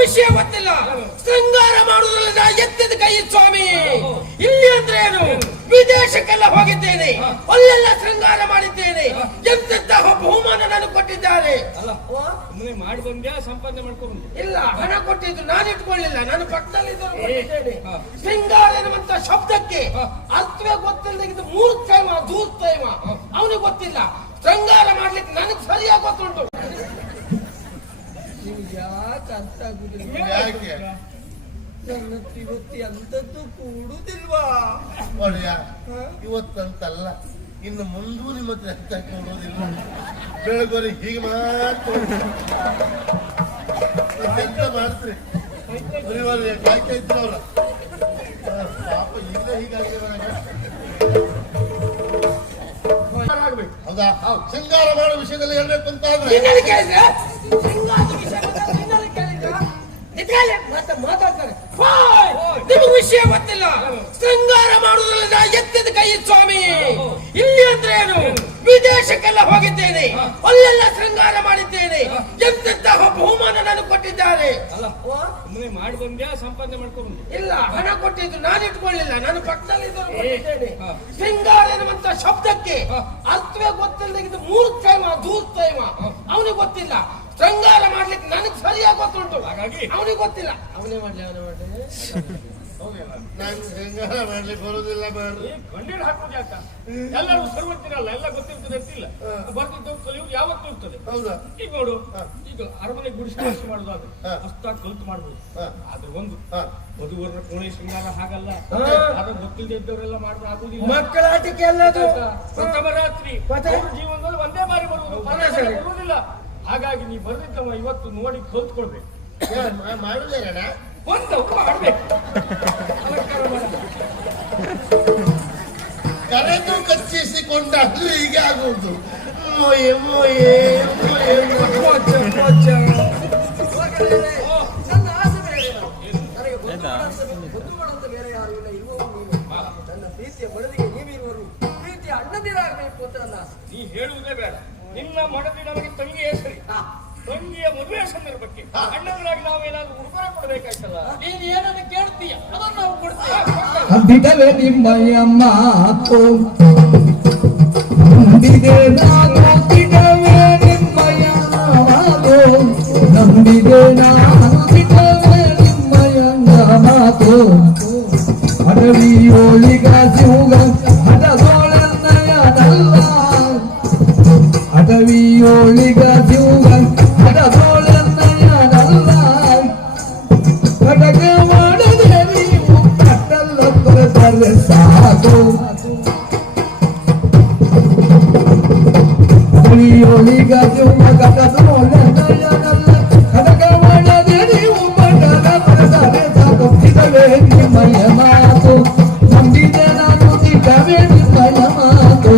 ವಿಷಯ ಗೊತ್ತಿಲ್ಲ. ಶೃಂಗಾರ ಮಾಡುವುದರಿಂದ ಎತ್ತಿದ ಕೈ ಸ್ವಾಮಿ. ಇಲ್ಲಿ ಅಂದ್ರೆ ಏನು? ವಿದೇಶಕ್ಕೆಲ್ಲ ಹೋಗಿದ್ದೇನೆ, ಅಲ್ಲೆಲ್ಲ ಶೃಂಗಾರ ಮಾಡಿದ್ದೇನೆ. ಎಂತಹ ಬಹುಮಾನ ನಾನು ಕೊಟ್ಟಿದ್ದಾರೆ. ಮಾಡಿ ಬಂದ್ಯಾ ಸಂಪಾದನೆ ಮಾಡ್ಕೊಂಡು? ಇಲ್ಲ, ಹಣ ಕೊಟ್ಟಿದ್ದು ನಾನು ಇಟ್ಕೊಳ್ಳಿಲ್ಲ, ನಾನು ಪಕ್ಕದಲ್ಲಿ ಶೃಂಗಾರ ಎನ್ನುವಂತ ಶಬ್ದಕ್ಕೆ ಅರ್ಥವೇ ಗೊತ್ತಿಲ್ಲದ ಮೂರ್ತೈಮ ದೂರ್ತೈಮ ಅವನಿಗೆ ಗೊತ್ತಿಲ್ಲ. ಶೃಂಗಾರ ಮಾಡ್ಲಿಕ್ಕೆ ನನಗೆ ಸರಿಯಾಗಿ ಗೊತ್ತುಂಟು. ಯಾಕೆ ಅರ್ಥ ಆಗುದಿಲ್ಲ? ನನ್ನ ಇವತ್ತು ಎಂತದ್ದು ಕೂಡುದಿಲ್ವಾ? ಇವತ್ತಂತಲ್ಲ, ಇನ್ನು ಮುಂದೂ ನಿಮ್ಮ ಹತ್ರ ಎಂತ ಕೊಡೋದಿಲ್ಲ. ಬೆಳಗೋರಿ ಹೀಗೆ ಮಾಡ್ತೀರಿ, ಕಾಯ್ತಾ ಇದ್ರು ಅವ್ರ ಪಾಪ. ಈಗಲೇ ಹೀಗಾಗಿದೆ. ಹೌದಾ? ಶೃಂಗಾರ ಮಾಡೋ ವಿಷಯದಲ್ಲಿ ಹೇಳ್ಬೇಕು ಅಂತ ಮಾತಾಡ್ತಾರೆ. ನಿಮಗೆ ವಿಷಯ ಗೊತ್ತಿಲ್ಲ. ಶೃಂಗಾರ ಮಾಡುವುದರಿಂದ ಎತ್ತಿದ ಕೈ ಸ್ವಾಮಿ. ಇಲ್ಲಿ ಅಂದ್ರೆ ಏನು? ವಿದೇಶಕ್ಕೆಲ್ಲ ಹೋಗಿದ್ದೇನೆ, ಅಲ್ಲೆಲ್ಲ ಶೃಂಗಾರ ಮಾಡಿದ್ದೇನೆ. ಎಂತಹ ಬಹುಮಾನ ನಾನು ಕೊಟ್ಟಿದ್ದಾರೆ. ಮಾಡಿ ಬಂದ್ಯಾ ಸಂಪಾದನೆ ಮಾಡ್ಕೊಂಡು? ಇಲ್ಲ, ಹಣ ಕೊಟ್ಟಿದ್ದು ನಾನು ಇಟ್ಕೊಳ್ಳಿಲ್ಲ, ನಾನು ಪಕ್ಕದಲ್ಲಿ ಶೃಂಗಾರ ಎನ್ನುವಂತ ಶಬ್ದಕ್ಕೆ ಅರ್ಥವೇ ಗೊತ್ತಿಲ್ಲದ ಮೂರ್ತೈಮ ದೂರ್ತೈಮ ಅವನಿಗೆ ಗೊತ್ತಿಲ್ಲ. ಶೃಂಗಾರ ಮಾಡ್ಲಿಕ್ಕೆ ನನಗೆ ಸರಿಯಾಗಿ ಗೊತ್ತುಂಟು, ಹಾಗಾಗಿ ಅವನಿಗೆ ಗೊತ್ತಿಲ್ಲ. ಅವನೇ ಮಾಡ್ಲಿ. ನಾನು ಶೃಂಗಾರ ಮಾಡ್ಲಿಕ್ಕೆ ಬರುದಿಲ್ಲ. ಗಂಡಿನ ಹಾಕೋದು ಯಾಕ? ಎಲ್ಲರೂ ಸರ್ವಜ್ಞರಲ್ಲ, ಎಲ್ಲ ಗೊತ್ತಿರ್ತದೆ ಅಂತಿಲ್ಲ. ಬರ್ತಿದ್ದು ಕಲಿಯುವುದು ಯಾವತ್ತೂ ಇರ್ತದೆ. ಹೌದಾ? ಈಗ ನೋಡು, ಈಗ ಅರಮನೆ ಗುಡಿಸಿ ಮಾಡುದಾದ್ರೆ ಅಷ್ಟಾಗಿ ಕಲ್ತು ಮಾಡ್ಬೋದು. ಆದ್ರೆ ಒಂದು ವಧುವರನ ಕೋಣೆ ಶೃಂಗಾರ ಹಾಗಲ್ಲ, ಅದನ್ನು ಗೊತ್ತಿಲ್ಲದೆ ಇದ್ದವರೆಲ್ಲ ಮಾಡಿದ್ರೆ ಆಗುದಿಲ್ಲ. ಮಕ್ಕಳಾಟಿಕೆ ಎಲ್ಲದು ಪ್ರಥಮ ರಾತ್ರಿ ಜೀವನದಲ್ಲಿ ಒಂದೇ ಬಾರಿ ಬರುವುದು, ಬರುವುದಿಲ್ಲ. ಹಾಗಾಗಿ ನೀ ಬರ್ದಿದ್ದವ ಇವತ್ತು ನೋಡಿ ಕಲ್ತ್ಕೊಳ್ಬೇಕು. ಮಾಡುದೇನ ಒಂದು ಮಾಡ್ಬೇಕು. ಕರೆದು ಕಚ್ಚಿಸಿಕೊಂಡಾದ್ರೂ ಹೀಗೆ ಆಗುವುದು. ನನ್ನ ಆಸೆ ಬೇರೆ, ನನಗೆ ಗೊತ್ತುಗಳಂತ ಬೇರೆ ಯಾರು ಇಲ್ಲ, ಇರುವವರು ನೀವು. ನನ್ನ ಪ್ರೀತಿಯ ಮಡದಿಗೆ ನೀವಿರುವರು, ಪ್ರೀತಿಯ ಅಣ್ಣದಿರಾಗಬೇಕು ಅಂತ ನನ್ನ ಆಸೆ. ನೀ ಹೇಳುವುದೇ ಬೇಡ. ನಿನ್ನ ಮಡದಿ ನಮಗೆ ತಂಗಿಯ ಸರಿ, ತಂಗಿಯ ಮದುವೆ ಸಂದರ್ಭಕ್ಕೆ ಅಣ್ಣವರಾಗಿ ನಾವೇನಾದ್ರೂ ಉಡುಗೊರೆ ಕೊಡಬೇಕಾಯ್ತಲ್ಲ. ನೀನು ಏನನ್ನು ಕೇಳ್ತೀಯ ಅದನ್ನು ನಾವು ಕೊಡ್ತೀವಿ. ಬಿಡವೆ ನಿಮ್ಮಯ್ಯ ಮಾತು, ನಂಬಿದೆ ನಾನು, ಬಿಡವೆ ನಿಮ್ಮಯ್ಯ ಮಾತು, ನಂಬಿದೆ ನಾನು, ಬಿಡವೆ ನಿಮ್ಮಯ್ಯ ಮಾತು. ಅಡವಿಯೋಳಿಗ ಸಿವುಗ ಹಡದೋಳನ್ನಯನಲ್ಲ, ಅಡವಿಯೋಳಿಗ ಸಿವುಗ ಹಡದೋಳನ್ನಯನಲ್ಲ. ಕಟಕ ಮಾಡದೆ ನೀವು ಕಟ್ಟಲ್ಲ ಬರೆದರೆ ಸಾಕು. ಅಡವಿಯೋಳಿಗ ಸಿವುಗ ಹಡದೋಳನ್ನಯನಲ್ಲ, ಕಟಕ ಮಾಡದೆ ನೀವು ಕಟ್ಟಲ್ಲ ಬರೆದರೆ ಸಾಕು. ಬಿಡವೆ ನಿಮ್ಮಯ್ಯ ಮಾತು, ನಂಬಿದೆ ನಾನು, ಬಿಡವೆ ನಿಮ್ಮಯ್ಯ ಮಾತು.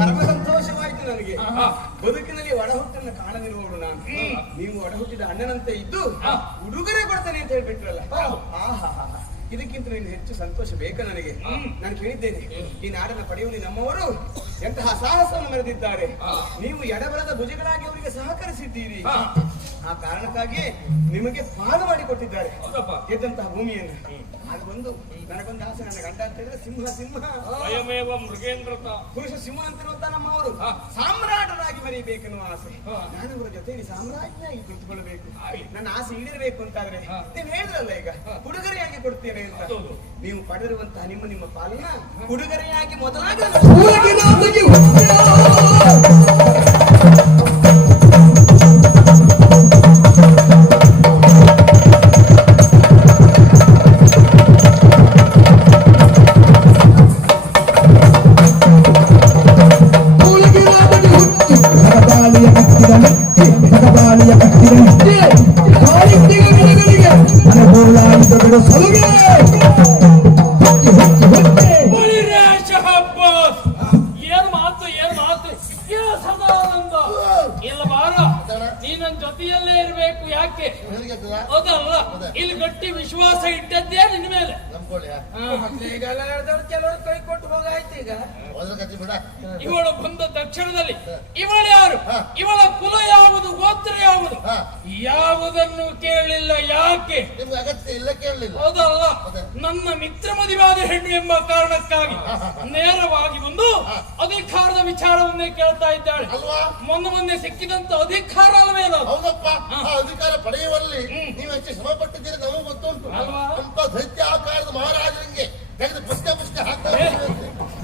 ಪರಮ ಸಂತೋಷವಾಯಿತು ನನಗೆ. ಬದುಕಿನಲ್ಲಿ ಒಡಹುಟ್ಟನ್ನು ಕಾಣದಿರುವವಳು ನಾನು. ನೀವು ಒಡಹುಟ್ಟಿದ ಅಣ್ಣನಂತೆ ಇದ್ದು ಉಡುಗೊರೆ ಕೊಡ್ತೇನೆ ಅಂತ ಹೇಳ್ಬಿಟ್ರಲ್ಲ, ಇದಕ್ಕಿಂತ ನೀನು ಹೆಚ್ಚು ಸಂತೋಷ ಬೇಕಾ ನನಗೆ? ನಾನು ಕೇಳಿದ್ದೇನೆ, ಈ ನಾಡನ್ನು ಪಡೆಯುವಲ್ಲಿ ನಮ್ಮವರು ಎಂತಹ ಸಾಹಸವನ್ನು ಮೆರೆದಿದ್ದಾರೆ. ನೀವು ಎಡಬಲದ ಭುಜಗಳಾಗಿ ಅವರಿಗೆ ಸಹಕರಿಸಿದ್ದೀರಿ. ಆ ಕಾರಣಕ್ಕಾಗಿ ನಿಮಗೆ ಪಾದ ಮಾಡಿ ಕೊಟ್ಟಿದ್ದಾರೆ ಹೌದಪ್ಪ. ಗೆದ್ದಂತಹ ಭೂಮಿಯನ್ನು. ಅದು ಬಂದು ನನಗೊಂದು ಆಸೆ, ನನ್ನ ಗಂಡ ಅಂತ ಹೇಳಿದ್ರೆ ಸಿಂಹ ಸ್ವಯಮೇವ ಮೃಗೇಂದ್ರತ ಪುರುಷ ಸಿಂಹ ಅಂತಿರುವಂತ ನಮ್ಮವರು ಹಾ. ಸಾಮ್ರಾಟರಾಗಿ ಮರೆಯಬೇಕೆನ್ನುವ ಆಸೆ. ಹಾ. ನಾನು ಅವರ ಜೊತೆಯಲ್ಲಿ ಸಾಮ್ರಾಜ್ಞಿಯಾಗಿ ಕುಳಿತುಕೊಳ್ಳಬೇಕು. ಆಗ್ಲಿ. ನನ್ನ ಆಸೆ ಈಡೇರಬೇಕು ಅಂತಾದ್ರೆ ಹಾ. ನೀವು ಹೇಳಿದ್ರಲ್ಲ ಈಗ ಉಡುಗೊರೆಯಾಗಿ ಕೊಡ್ತೇನೆ ಅಂತ. ಹೌದು. ನೀವು ಪಡೆದಿರುವಂತಹ ನಿಮ್ಮ ಪಾಲನ ಉಡುಗೊರೆಯಾಗಿ ಮೊದಲಾಗಿ ಊರಗಿನಾದಿಗೆ ಏನ್ ಮಾತು ಏನ್ ಸದಾನಂದ. ಇಲ್ಲ ಬಾರ, ನೀ ನನ್ ಜೊತೆಯಲ್ಲೇ ಇರ್ಬೇಕು. ಯಾಕೆ ನಿನಗೆ ಆಗ್ತದಾ? ಅದಲ್ಲ, ಇಲ್ಲಿ ಗಟ್ಟಿ ವಿಶ್ವಾಸ ಇಟ್ಟದ್ದೇ ನಿನ್ನ ಮೇಲೆ. ನಂಬ್ಕೊಳ್ಳಿ ಕೆಲವರು ಕೈ ಕೊಟ್ಟು ಹೋಗಾಯ್ತು ಈಗ. ಹೋದ್ರ ಕತ್ತಿ ಬಿಡ. ಇವಳು ಬಂದ ತಕ್ಷಣದಲ್ಲಿ ಇವಳು ಯಾರು, ಇವಳ ಕುಲ ಯಾವುದು, ಗೋತ್ರ ಯಾವುದು, ಹಾ. ಯಾವುದನ್ನು ಕೇಳಲಿಲ್ಲ. ಯಾಕೆ ನಿಮ್ಗೆ ಅಗತ್ಯ ಇಲ್ಲ, ಕೇಳಲಿಲ್ಲ. ಹೌದಲ್ಲ, ಅದೇ. ನನ್ನ ಮಿತ್ರ ಮದುವಾದ ಹೆಣ್ಣು ಎಂಬ ಕಾರಣಕ್ಕಾಗಿ ನೇರವಾಗಿ ಬಂದು ಅಧಿಕಾರದ ವಿಚಾರವನ್ನೇ ಕೇಳ್ತಾ ಇದ್ದಾಳೆ. ಅಲ್ವಾ? ಮೊನ್ನೆ ಸಿಕ್ಕಿದಂತ ಅಧಿಕಾರ ಅಲ್ವೇನೋ ಅದು? ಹೌದಪ್ಪ, ಆ ಅಧಿಕಾರ ಪಡೆಯುವಲ್ಲಿ ನೀವು ಹೆಚ್ಚು ಶ್ರಮ ಪಟ್ಟಿದ್ದೀರಿ, ನಮಗೆ ಗೊತ್ತುಂಟು. ಅಲ್ವಾ? ಅಂತ ದೈತ್ಯ ಆಕಾರದ ಮಹಾರಾಜರಿಗೆ ತೆಗೆದು ಪುಸ್ತಕ ಹಾಕ್ತಾರೆ.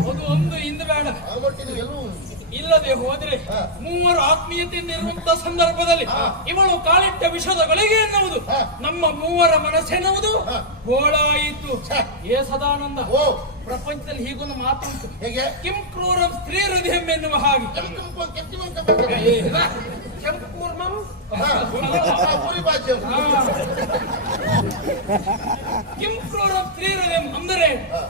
ಅದು ಒಂದು ಇಂದು ಬೇಡ. ಆ ಮಟ್ಟಿಗೆ ನೀವು ಎಲ್ಲೂ ಇಲ್ಲದೆ ಹೋದ್ರೆ ಮೂವರು ಆತ್ಮೀಯತೆಯಿಂದ ಇರುವಂತ ಸಂದರ್ಭದಲ್ಲಿ ಇವಳು ಕಾಲಿಟ್ಟ ವಿಷದ ಗಳಿಗೆ ಎನ್ನುವುದು ನಮ್ಮ ಮೂವರ ಮನಸ್ಸೆನ್ನುವುದು ಹೋಳಾಯಿತು. ಏ ಸದಾನಂದ, ಓ ಪ್ರಪಂಚದಲ್ಲಿ ಹೀಗೊಂದು ಮಾತುಂಟು, ಹೇಗೆ ಕಿಂ ಕ್ರೂರಂ ಸ್ತ್ರೀ ಹೃದಯ ಎನ್ನುವ ಹಾಗೆ. ಕೆಂಪು ಕೂರ್ಮಂ ಪೂರಿ ಭಾಷೆ ಕಿಂ ಕ್ರೂರಂ ಸ್ತ್ರೀ ಹೃದಯ ಅಂದರೆ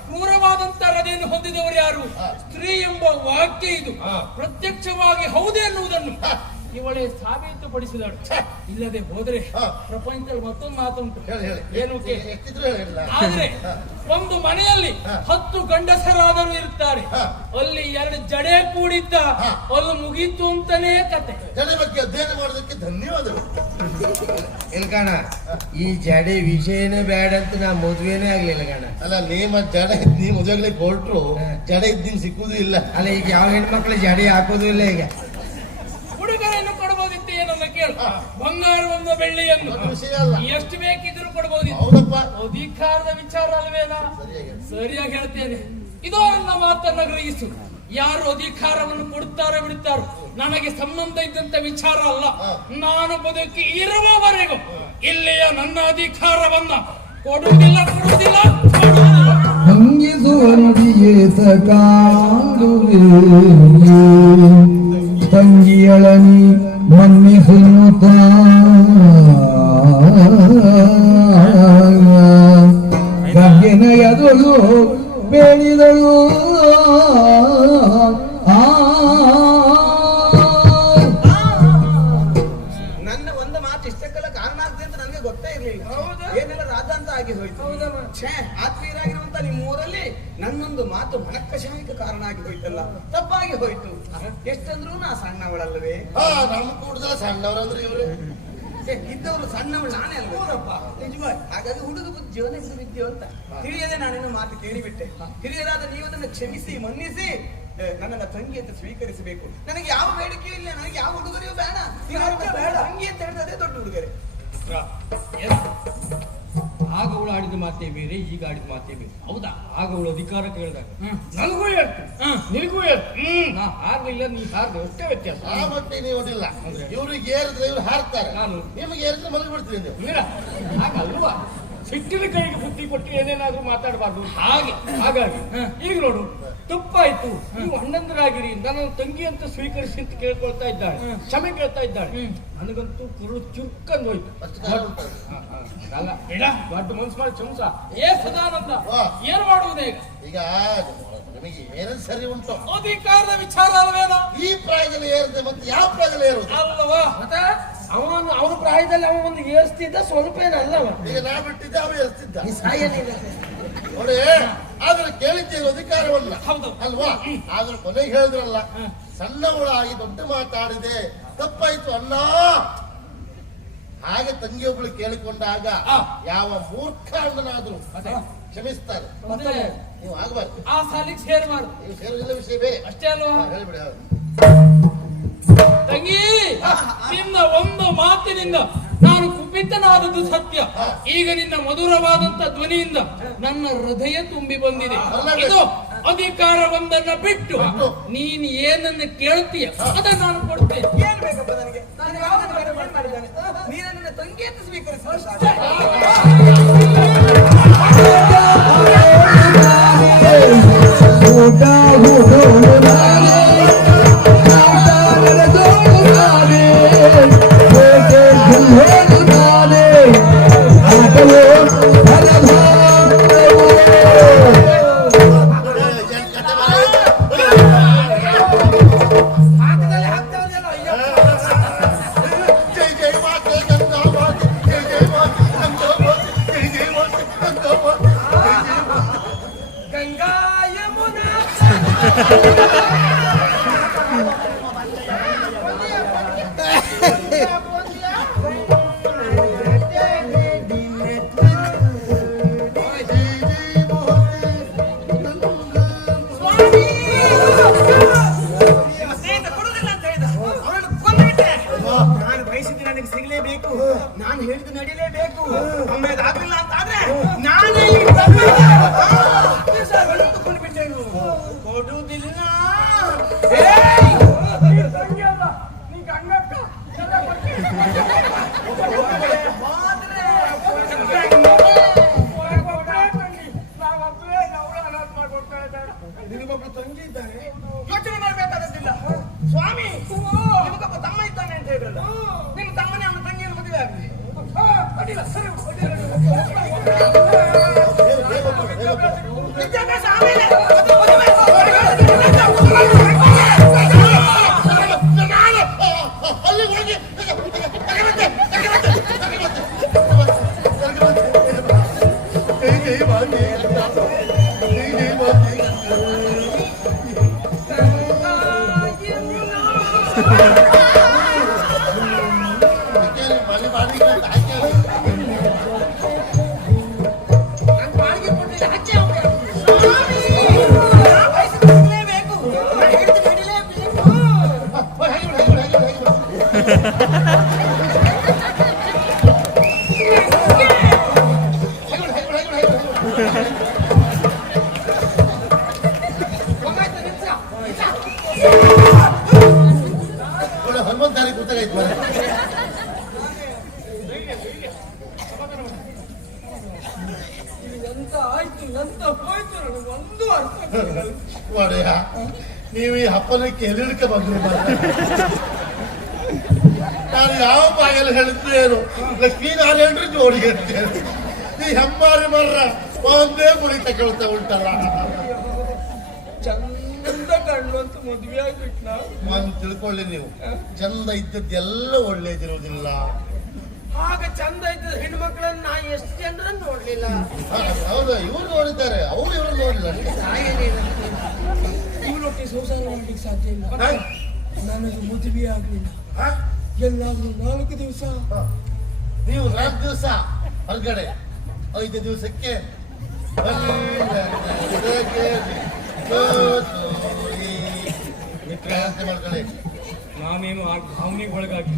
ಕ್ರೂರವಾದಂತ ಹೃದಯನ್ನು ಹೊಂದಿದವರು ಯಾರು? ಸ್ತ್ರೀ ಎಂಬ ವಾಕ್ಯ ಇದು ಪ್ರತ್ಯಕ್ಷವಾಗಿ ಹೌದೇ ಎನ್ನುವುದನ್ನು ಇವಳೇ ಸಾಬೀತುಪಡಿಸಿದಳು. ಇಲ್ಲದೆ ಹೋದ್ರೆ ಪ್ರಪಂಚದಲ್ಲಿ ಮತ್ತೊಂದು ಮಾತುಂಟು. ಹೇಳಿ ಏನು ಎಷ್ಟಿದ್ರು ಹೇಳಿಲ್ಲ. ಆದ್ರೆ ಒಂದು ಮನೆಯಲ್ಲಿ 10 ಗಂಡಸರಾದರೂ ಇರ್ತಾರೆ, ಅಲ್ಲಿ 2 ಜಡೆ ಕೂಡಿದ್ದ ಅಲ್ಲಿ ಮುಗೀತು ಅಂತಾನೇ ಕತೆ. ಜನ ಬಗ್ಗೆ ಅಧ್ಯಯನ ಮಾಡೋದಕ್ಕೆ ಧನ್ಯವಾದಗಳು. ಇಲ್ಕಣ ಈ ಜಡೆ ವಿಷಯನೇ ಬೇಡ ಅಂತ ನಾ ಮದುವೆನೇ ಆಗ್ಲಿಲ್ಲ ಕಣ. ಅಲ್ಲ, ನಿಮ್ಮ ಜಡ ನೀ ಮದುವೆಗಳಿಗೆ ಹೊರಟ್ರು ಜಡ ಇದ್ದೀನಿ ಸಿಕ್ಕುದು ಇಲ್ಲ. ಅಲ್ಲ ಈಗ ಯಾವ ಹೆಣ್ಮಕ್ಳು ಜಡೆ ಹಾಕೋದು ಇಲ್ಲ ಈಗ. ಹುಡುಗರನ್ನು ಕೊಡಬಹುದಿತ್ತು, ಏನನ್ನ ಕೇಳು. ಬಂಗಾರವನ್ನು ಬೆಳ್ಳಿಯನ್ನು ಅದು ವಿಷಯ ಅಲ್ಲ. ಎಷ್ಟು ಬೇಕಿದ್ರು ಕೊಡಬಹುದಿತ್ತು. ಹೌದಪ್ಪ, ಅಧಿಕಾರದ ವಿಚಾರ ಅಲ್ವೇನಾ? ಸರಿಯಾಗಿ ಹೇಳ್ತೇನೆ. ಇದೋ ನನ್ನ ಮಾತನ್ನ ಗ್ರಹಿಸು. ಯಾರು ಅಧಿಕಾರವನ್ನು ಕೊಡುತ್ತಾರೋ ಬಿಡುತ್ತಾರೋ ನನಗೆ ಸಂಬಂಧ ಇದ್ದಂತ ವಿಚಾರ ಅಲ್ಲ. ನಾನು ಬದುಕಿ ಇರುವವರೆಗೂ ಇಲ್ಲಿಯ ನನ್ನ ಅಧಿಕಾರವನ್ನ ಕೊಡುವುದಿಲ್ಲ. ಭಂಗಿಸುವ ನುಡಿಯೇತ ಕಾಣುವೆ ತಂಗಿಯಳನಿ ಮನ್ನಿಸುತ್ತ ಗಂಗೆನಯದಳು ಬೇಡಿದಳು. ನನ್ನ ಒಂದು ಮಾತು ಇಷ್ಟಕ್ಕೆಲ್ಲ ಕಾರಣ ಆಗ್ತದೆ ಅಂತ ನನಗೆ ಗೊತ್ತೇ ಇರ್ಲಿಲ್ಲ. ಏನೆಲ್ಲ ರಾಜಾಂತ ಆಗಿ ಹೋಯ್ತು. ಛೇ, ಆತ್ಮೀಯರಾಗಿರುವಂತ ನಿಮ್ಮೂರಲ್ಲಿ ನನ್ನೊಂದು ಮಾತು ಮನಕ್ಕಶಾಹಿಕ ಕಾರಣ ಆಗಿ ಹೋಯ್ತಲ್ಲ, ತಪ್ಪಾಗಿ ಹೋಯ್ತು. ಎಷ್ಟಂದ್ರೂ ನಾ ಸಣ್ಣವಳಲ್ಲವೇ? ನಮ್ಮ ಕೂಡದ ಸಣ್ಣವರಂದ್ರೆ ಇವ್ರೆ ಇದ್ದವರು ಸಣ್ಣವಳು ನಾನೇ ಅಲ್ವಪ್ಪ, ನಿಜವಾಗಿ. ಹಾಗಾಗಿ ಹುಡುಗ ಜೀವನ ವಿದ್ಯೆ ಅಂತ ತಿಳಿಯದೆ ನಾನೇನೋ ಮಾತು ಕೇಳಿಬಿಟ್ಟೆ. ಹಿರಿಯರಾದ ನೀವು ನನ್ನ ಕ್ಷಮಿಸಿ ಮನ್ನಿಸಿ ನನ್ನ ತಂಗಿ ಅಂತ ಸ್ವೀಕರಿಸಬೇಕು. ನನಗೆ ಯಾವ ಬೇಡಿಕೆಯೂ ಇಲ್ಲ, ನನಗೆ ಯಾವ ಉಡುಗೊರೆಯೂ ಬೇಡ. ಬೇಡ ತಂಗಿ ಅಂತ ಹೇಳಿದ್ರೆ ಅದೇ ದೊಡ್ಡ ಉಡುಗೊರೆ. ಆಗ ಅವಳು ಆಡಿದ ಮಾತೇ ಬೇರೆ, ಈಗ ಆಡಿದ ಮಾತೇ ಬೇರೆ. ಹೌದಾ? ಆಗ ಅವಳು ಅಧಿಕಾರ ಕೇಳಿದಾಗ ನನಗೂ ಹೇಳ್ತು, ನಿನಗೂ ಹೇಳ್ತು. ನಾ ಹಾರ್ಲಿಲ್ಲ, ನೀ ಹಾರ್ದು, ಅಷ್ಟೇ ವ್ಯತ್ಯಾಸ. ಆ ಮಟ್ಟಿಗೆ ನೀವು ಅದಿಲ್ಲ. ಇವ್ರಿಗೆ ಏರಿದ್ರೆ ಇವ್ರು ಹಾರ್ತಾರೆ, ನಾನು ನಿಮಗೆ ಏರಿದ್ರೆ ಮಲಗಿ ಬಿಡ್ತೀರಿ ನೀವು. ಇಲ್ಲ, ಹಾಗಲ್ವಾ? ಸಿಟ್ಟಿನ ಕೈಗೆ ಬುದ್ಧಿ ಕೊಟ್ಟು ಏನೇನಾದ್ರೂ ಮಾತಾಡಬಾರ್ದು ಹಾಗೆ. ಹಾಗಾಗಿ ಈಗ ನೋಡು, ತಪ್ಪಾಯ್ತು, ನೀವು ಅಣ್ಣಂದರಾಗಿರಿ, ನನ್ನ ತಂಗಿ ಅಂತ ಸ್ವೀಕರಿಸಿ ಅಂತ ಕೇಳ್ಕೊಳ್ತಾ ಇದ್ದಾಳೆ, ಕ್ಷಮೆ ಕೇಳ್ತಾ ಇದ್ದಾಳೆ. ನನಗಂತೂ ಕುರುಡು ಚುರ್ಕಂದು ಹೋಯ್ತು. ಅಲ್ಲ ದೊಡ್ಡ ಮನ್ಸು ಮಾಡಿ ಚಮಸ. ಏ ಸದಾನಂದ, ಏನ್ ಮಾಡುವುದೇ ಈಗ ನಿಮಗೆ ಏನೇನು ಸರಿ ಉಂಟು? ಅಧಿಕಾರದ ವಿಚಾರ ಅಲ್ವೇನೋ? ಈ ಪ್ರಾಯದಲ್ಲಿ ಏರುತ್ತೆ ಮತ್ತೆ ಯಾವ ಪ್ರಾಯದಲ್ಲಿ ಏರುವುದು ಅಲ್ವಾ? ಅವನ ಪ್ರಾಯದಲ್ಲಿ ಅವನ ಒಂದು ಏರ್ಸ್ತಿದ್ದ, ಸ್ವಲ್ಪ ಏನಲ್ಲವ. ಈಗ ನಾ ಬಿಟ್ಟಿದ್ದೆ, ಅವ ಏರಿಸ್ತಿದ್ದ. ನೋಡಿ, ಆದ್ರೆ ಕೇಳಿದ್ದೇನೆ ಅಧಿಕಾರವನ್ನ, ಹೌದು ಅಲ್ವಾ? ಆದ್ರೆ ಕೊನೆಗೆ ಹೇಳಿದ್ರಲ್ಲ, ಸಣ್ಣವಳಾಗಿ ದೊಡ್ಡ ಮಾತಾಡಿದೆ, ತಪ್ಪಾಯ್ತು ಅಣ್ಣ. ಹಾಗೆ ತಂಗಿಯೊಬ್ಬಳು ಕೇಳಿಕೊಂಡಾಗ ಆ. ಯಾವ ಮೂರ್ಖ ಅಣ್ಣನಾದ್ರೂ ಅದೇ. ಕ್ಷಮಿಸ್ತಾರೆ. ಮತ್ತೆ ನೀವು ಆಗಬಾರ್ದು. ಆ ಸಾಲಿಗೆ ಸೇರಬಾರ್ದು ನೀವು ಸೇರೋದಿಲ್ಲ ವಿಷಯವೇ. ಅಷ್ಟೇ ಅಲ್ವಾ? ಹೇಳಿಬಿಡಿ. ಹೌದು. ತಂಗಿ, ನಿನ್ನ ಒಂದು ಮಾತಿನಿಂದ ನಾನು ಕುಪಿತನಾದದ್ದು ಸತ್ಯ. ಈಗ ನಿನ್ನ ಮಧುರವಾದಂತ ಧ್ವನಿಯಿಂದ ನನ್ನ ಹೃದಯ ತುಂಬಿ ಬಂದಿದೆ. ಇದು ಅಧಿಕಾರ ಒಂದನ್ನ ಬಿಟ್ಟು ನೀನ್ ಏನನ್ನ ಕೇಳ್ತೀಯ ಅದನ್ನ ನಾನು ಕೊಡ್ತೇನೆ. ಏನ್ ಬೇಕಪ್ಪ ನನಗೆ? ನಾನು ಯಾವ್ದನ್ನು ಮಾಡಿದ್ದಾನೆ? ನೀನು ನನ್ನ ತಂಗಿ ಅಂತ ಸ್ವೀಕರಿಸ. ಊಟ ಊಟೋಳು ನಾನೇ, ಊಟ ನಡೆದೋಳು ನಾನೇ, ಬೇಟೆ ಗೆಲ್ಲೋಳು ನಾನೇ, ಆಟವೋ ಫಲಭಾಗ್ಯವೋ. ಜೈ ಜೈ ಮಾತೆ ಗಂಗಾ ಮಾತೆ, ಜೈ ಜೈ ಮಾತೆ ಗಂಗಾ ಮಾತೆ, ಜೈ ಜೈ ಮಾತೆ ಗಂಗಾ ಮಾತೆ, ಜೈ ಜೈ ಮಾತೆ. ಗಂಗಾ ಯಮುನಾ ಸ್ನೇಹಿತ ಕೊಡುವುದಿಲ್ಲ ಅಂತ ಹೇಳಿದ. ಅವಳನ್ನು ಕೊಂದುಬಿಟ್ಟೆ. ನಾನು ಬಯಸಿದ್ದು ನನಗೆ ಸಿಗಲೇಬೇಕು. ನಾನು ಹೇಳಿದ್ದು ನಡೀಲೇಬೇಕು. ಒಮ್ಮೆ ಅದಾಗಲಿಲ್ಲ ಅಂತ ಆದ್ರೆ ನಾನೇ ಈ ಕೊಂಡುಬಿಟ್ಟೆನು. ಕೊಡುವುದಿಲ್ಲ. ತಂಗಿ ಅಲ್ಲ, ನೀ ಗಂಗಕ್ಕ ಎಲ್ಲ ಕೊಡ್ತೀನಿ. ನಿನಗೊಬ್ಬ ತಂಗಿ ಇದ್ದಾನೆ, ಯೋಚನೆ ಮಾಡಬೇಕಾದದ್ದಿಲ್ಲ. ಸ್ವಾಮಿ, ನಿಮಗೊಬ್ಬ ತಮ್ಮ ಇದ್ದಾನೆ ಅಂತ ಹೇಳಿದ್ರಲ್ಲ, ನಿಮ್ಮ ತಮ್ಮನೇ ಅವನ ತಂಗಿಯನ್ನು ಮದುವೆ ಆಗಲಿ. ವಿದ್ಯಾಭ್ಯಾಸ ಆಮೇಲೆ ನಾನು ಅಲ್ಲಿ ಹೋಗಿ ಜೈ ಜೈ ಮಾತೆ ಗಂಗಾ, ಜೈ ಜೈ ಮಾತೆ ಗಂಗಾ. ಮನೆ ಬಾಡಿಗೆ ಅಂತ ಹಾಕ್ಯಾರ. ಹನುಮಂತಾರಿ ಗೊತ್ತಾಗೈತೆ ಮನೆ. ಎಂತ ಆಯ್ತು ಎಂತ ಹೋಯ್ತು ನನಗೆ ಒಂದು ಅರ್ಥ ಆಗ್ಲಿಲ್ಲ. ಒಡೆಯ, ನೀವು ಈ ಹಪ್ಪನಕ್ಕೆ ಎಲ್ಲಿಡ್ಕ ಬಂದ್ರಿ ಮಾತ್ರ. ನಾನು ಯಾವ ಬಾಯಲ್ಲಿ ಹೇಳಿದ್ದೇನು ಲಕ್ಷ್ಮೀನಾರಾಯಣರು ಜೋಡಿ ಹೇಳ್ತೇನೆ. ಈ ಹೆಮ್ಮಾರಿ ಮರ್ರ ಒಂದೇ ಗುರಿ ತಗೊಳ್ತಾ ಉಂಟಲ್ಲ. ಚಂದ ಕಣ್ಣು ಅಂತ ಮದುವೆ ಆಗ್ಬಿಟ್ನ. ನಾನು ತಿಳ್ಕೊಳ್ಳಿ, ನೀವು ಚಂದ ಇದ್ದದ್ದೆಲ್ಲ ಒಳ್ಳೇದಿರುವುದಿಲ್ಲ. ಆಗ ಚಂದ ಇದ್ದ ಹೆಣ್ಮಕ್ಳನ್ನ ನಾ ಎಷ್ಟು ಜನರನ್ನು ನೋಡ್ಲಿಲ್ಲ. ಹೌದು, ಇವ್ರು ನೋಡಿದ್ದಾರೆ, ಅವ್ರು ಇವ್ರು ನೋಡಿಲ್ಲ. ಇವರೊಟ್ಟಿಗೆ ಸಂಸಾರ ಮಾಡ್ಲಿಕ್ಕೆ ಸಾಧ್ಯ ಇಲ್ಲ. ನನಗೆ ಮದುವೆ ಆಗ್ಲಿಲ್ಲ. ಎಲ್ಲಾದ್ರೂ 4 ದಿವಸ ನೀವು 4 ದಿವಸ ಹೊರಗಡೆ, 5 ದಿವಸಕ್ಕೆ ಮಾಡ್ಕೊಳ್ಳಿ. ನಾನೇನು ಆ ಭಾವನೆಗೆ ಒಳಗಾಗಿ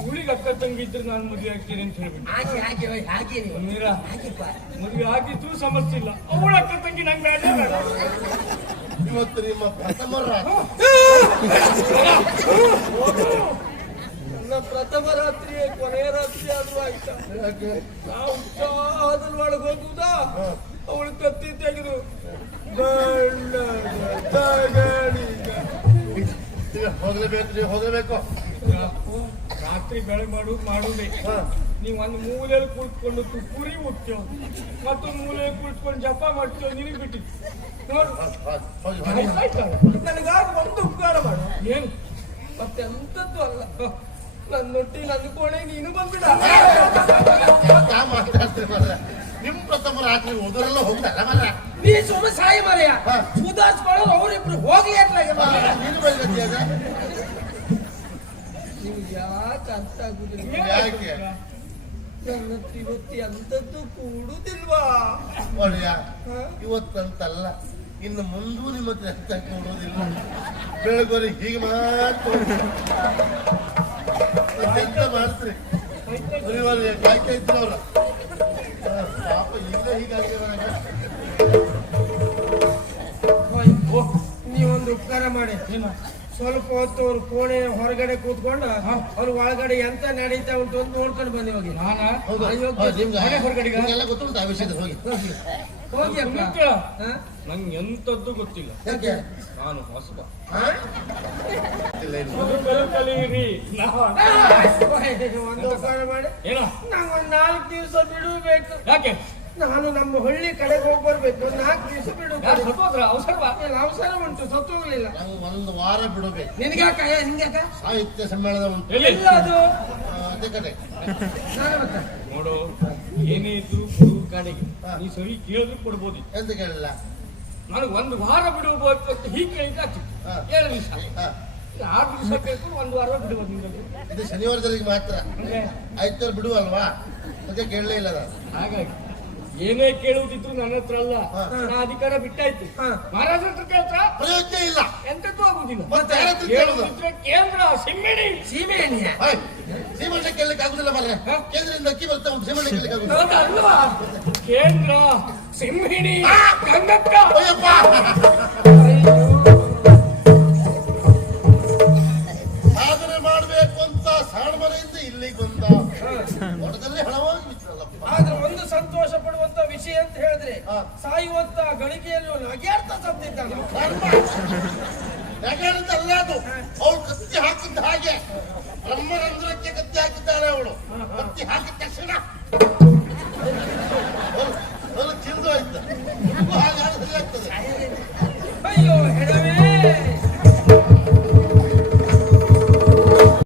ಹುಳಿಗೆ ಅಕ್ಕ ತಂಗಿ ಇದ್ರೆ ನಾನು ಮದುವೆ ಆಗ್ತೀನಿ ಅಂತ ಹೇಳ್ಬಿಟ್ಟು ಮೀರಾ ಮದುವೆ ಆಗಿದ್ರು ಸಮಸ್ಯೆ ಇಲ್ಲ. ಅವಳ ಅಕ್ಕ ತಂಗಿ ನಂಗೆ ಬೇಡ ಬೇಡ. ಇವತ್ತು ನಿಮ್ಮ ಪ್ರಥಮ ನನ್ನ ಪ್ರಥಮ ರಾತ್ರಿ ಕೊನೆಯ ರಾತ್ರಿ ಆದ್ರೂ ಆಯ್ತಾ? ನಾವು ಉತ್ಸಾಹದಲ್ಲಿ ಒಳಗೆ ಹೋಗುದಾ, ಅವಳು ಕತ್ತಿ ತೆಗೆದು ಹೋಗಲೇಬೇಕು. ರಾತ್ರಿ ಬೆಳಗ್ಗೆ ಮಾಡುವುದೇ. ನೀವು ಒಂದು ಮೂಲೆಯಲ್ಲಿ ಕುಳಿತುಕೊಂಡು ಪುರಿ ಮುಟ್ತೇವ, ಮತ್ತೊಂದು ಮೂಲೆಯಲ್ಲಿ ಕುಳಿತುಕೊಂಡು ಜಪ ಮಾಡ್ತೇವೆ. ನಿನಗೆ ಬಿಟ್ಟಿದ್ದು ನೋಡು. ನನಗಾಗ ಒಂದು ಉಪಕಾರ ಮಾಡು. ಏನು ಮತ್ತೆ ಎಂತದ್ದು ಅಲ್ಲ, ನನ್ನೊಟ್ಟಿ ನನ್ನ ಕೋಣೆ ನೀನು ಬಂದ್ಬಿಡ. ಮಾತಾಡ್ತೀರ ನಿಮ್ ಪ್ರಥಮ ರಾತ್ರಿ ಓದರೆಲ್ಲ ಹೋಗ್ತಲ್ಲ ಮರ. ನೀ ಸುಮ್ಮನೆ ಸಾಯಿ ಮರೆಯ ಸುಧಾರಿಸ್ಕೊಳ್ಳೋರು ಅವರಿಬ್ರು ಹೋಗ್ಲಿ ಅಟ್ಲಾಗೆ. ನೀನು ಬೈಗತ್ತಿಯಾಗ ನಿಮ್ಗೆ ಯಾಕೆ ಅರ್ಥ ಆಗುದಿಲ್ಲ? ಯಾಕೆ ನನ್ನತ್ರ ಇವತ್ತು ಎಂತದ್ದು ಕೂಡುದಿಲ್ವಾ? ಒಳ್ಳೆಯ ಇವತ್ತಂತಲ್ಲ, ಇನ್ನು ಮುಂದೂ ನಿಮ್ಮ ಹತ್ರ ಎಂತ ಕೊಡೋದಿಲ್ಲ. ಬೆಳಗೋರಿ ಹೀಗೆ ಮಾತ್ರ ಎಂತ ಮಾಡ್ತೀರಿ? ಪರಿವಾರ ಕಾಯ್ತಾ ಇದ್ರು ಅವ್ರ ಪಾಪ ಈಗ ಹೀಗಾಗ್ತದೆ. ನೀವೊಂದು ಉಪಕಾರ ಮಾಡಿ, ಸ್ವಲ್ಪ ಹೊತ್ತು ಅವ್ರು ಕೋಣೆ ಹೊರಗಡೆ ಕೂತ್ಕೊಂಡು ಅವ್ರ ಒಳಗಡೆ ಎಂತ ನಡೀತಾ ಉಂಟು ಅಂತ ನೋಡ್ಕೊಂಡು ಬಂದಿ ಹೋಗಿ. ಹೌದು, ಹೊರಗಡೆಗ? ನಿಮ್ಗೆಲ್ಲ ಗೊತ್ತುಂಟು ಆ ವಿಷಯದ. ಹೋಗಿ ಹೋಗಿ ಅಪ್ಪ. ನಂಗೆ ಎಂತದ್ದು ಗೊತ್ತಿಲ್ಲ, ಯಾಕೆ? ನಾನು ಹೊಸಬ. ಇಲ್ಲ, ಇಲ್ಲ. ಮೊದಲು ಕಲಿಯಿರಿ. ಒಂದು ಉಪಕಾರ ಮಾಡಿ, ಏನೋ ನಂಗೊಂದು 4 ದಿವಸ ಬಿಡಬೇಕು. ಯಾಕೆ? ನಾನು ನಮ್ಮ ಹಳ್ಳಿ ಕಡೆಗೆ ಹೋಗಿ ಬರ್ಬೇಕು. 4 ದಿವಸ ಬಿಡು. ಯಾರು ಸತ್ತೋದ್ರ? ಅವಸರ ಬಾ. ಅವಸರ ಉಂಟು, ಸತ್ತು ಹೋಗ್ಲಿಲ್ಲ. ನಂಗೆ ಒಂದು ವಾರ ಬಿಡಬೇಕು. ನಿನ್ಗ್ಯಾಕ ನಿನ್ಗ್ಯಾಕ ಸಾಹಿತ್ಯ ಸಮ್ಮೇಳನ ಉಂಟು. ಎಲ್ಲಿ? ಇಲ್ಲ ಅದು ಅದೇ ಕಡೆ. ನಾನು ಗೊತ್ತಾ? ನೋಡು, ಏನೇ ಇದ್ರು ಬಿಡುವ ಕಡೆಗೆ ನೀ ಸರಿ ಕೇಳಿದ್ರು ಕೊಡ್ಬೋದು. ಎಂತ ಕೇಳಿಲ್ಲ. ನನಗೆ ಒಂದು ವಾರ ಬಿಡಬೇಕು ಅಂತ ಹೀಗೆ ಕೇಳಿದ್ರೆ ಆಗ್ತಿತ್ತು. ಹಾ. 7 ದಿವಸ, ಹಾ. 6 ದಿವಸ ಕೇಳ್ಕೊಂಡು 1 ವಾರ ಬಿಡ್ಬೋದು ನಿಮಗೆ. ಇದು ಶನಿವಾರದವರಿಗೆ ಮಾತ್ರ. ಅಂದ್ರೆ ಆಯ್ತವ್ರು ಬಿಡುವಲ್ವಾ? ಅದಕ್ಕೆ ಕೇಳಲೇ ಇಲ್ಲ ನಾನು. ಹಾಗಾಗಿ ಏನೇ ಕೇಳುವುದಿದ್ರು ನನ್ನ ಹತ್ರ ಅಲ್ಲ. ಹಾ. ನಾ ಅಧಿಕಾರ ಬಿಟ್ಟಾಯ್ತು. ಮಹಾರಾಜರ ಹತ್ರ ಕೇಳ್ತಾ ಪ್ರಯೋಜನ ಇಲ್ಲ. ಎಂತದ್ದು ಆಗುದಿಲ್ಲ. ಮತ್ತೆ ಯಾರ ಹತ್ರ ಕೇಳುದು? ಕೇಳುವುದಿದ್ರೆ ಕೇಂದ್ರ ಸಿಮ್ಮಿಣಿ ಸೀಮೆ ಎಣ್ಣೆ. ಸೀಮಣ್ಣ ಕೇಳಲಿಕ್ಕೆ ಆಗುದಿಲ್ಲ ಮಾರ್ರೆ. ಕೇಂದ್ರದಿಂದ ಅಕ್ಕಿ ಬರ್ತಾ ಉಂಟು, ಸೀಮಣ್ಣ ಕೇಳಲಿಕ್ಕೆ ಆಗುದಿಲ್ಲ. ಹೌದಾ ಅಲ್ವಾ? ಕೇಂದ್ರ ಸಿಂಹಿಣಿ ಗಂಗಕ್ಕ. ಅಯ್ಯಪ್ಪ, ಸಾಧನೆ ಮಾಡ್ಬೇಕು ಅಂತ ಸಾಣಮನೆಯಿಂದ ಇಲ್ಲಿಗೆ ಬಂದ ಒಡದಲ್ಲಿ ಹಣವಾಗಿ ಬಿಟ್ಟಲ್ಲಪ್ಪ. ಆದ್ರೆ ಒಂದು ಸಂತೋಷ ಪಡುವಂತ ವಿಷಯ ಅಂತ ಹೇಳಿದ್ರೆ, ಹಾ. ಸಾಯುವಂತ ಗಳಿಗೆಯಲ್ಲಿ ನಗ್ಯಾಡ್ತಾ ಸತ್ತಿದ್ದಾನೆ. ಯಾಕಂತ ಅಲ್ಲ ಅದು, ಅವಳು ಕತ್ತಿ ಹಾಕಿದ್ದ ಹಾಗೆ ಬ್ರಹ್ಮರಂಧ್ರಕ್ಕೆ ಕತ್ತಿ ಹಾಕಿದ್ದಾಳೆ ಅವಳು. ಕತ್ತಿ ಹಾಕಿದ ತಕ್ಷಣ